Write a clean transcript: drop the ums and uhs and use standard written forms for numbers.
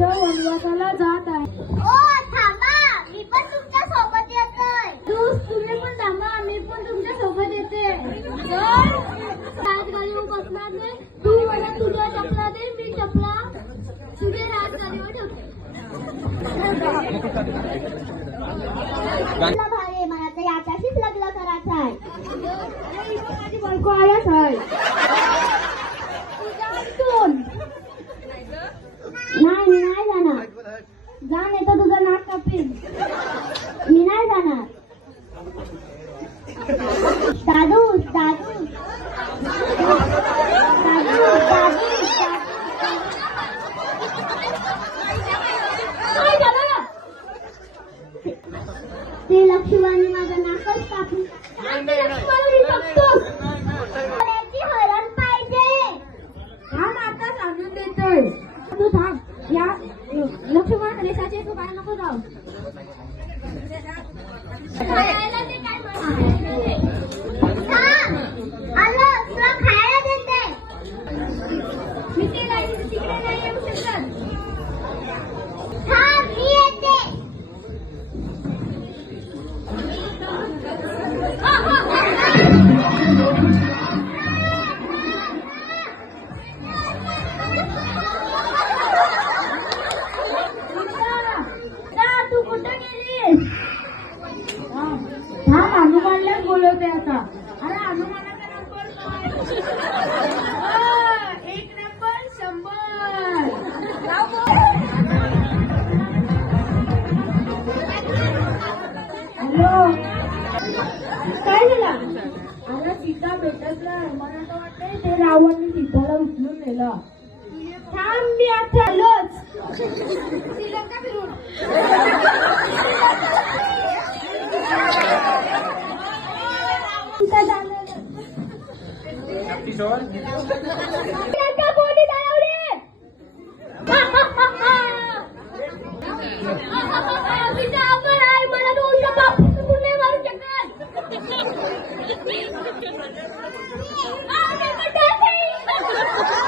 वर्ष वनवासाला जात आहे. ओ थांबा, मी पण तुमच्या सोबत येतोय. तुम्ही पण थांबा, मी पण तुमच्या सोबत येते. राजगाडीवर बसणार नाही. तू मला तुझ्या चपला दे, मी चपला तुझ्या राजगाडीवर ठेवते. भारे मला तर याच्याशीच लग्न करायचं आहे. माझी बायको आयाच आहे. नाही मी नाही जाणार. जा नाही तर तुझं नाक कापीन. मी नाही जाणार. दादू दादू दादू दादू ते लक्ष्मीवाणी माझं नाकच कापून हरण पाहिजे. हा आता सांगून देतोय. तू थांब. या लक्ष्मण रेषाचे तू काय नको जाऊ. खायला ते काय आलं तुला खायला देते. मी ते गाडी तिकडे नाही येऊ शकत. थांब मी येते. तू कुठे गेलीस? हा हनुमानलाच बोलवते आता. अरे हनुमानाचा नंबर काय? 1 नंबर 100. हॅलो काय झालं? अरे सीता भेटत नाही. मला तर वाटतंय ते रावणने सीताला उचलून नेलं. थांब मी आता आलोच. श्रीलंका फिरून मला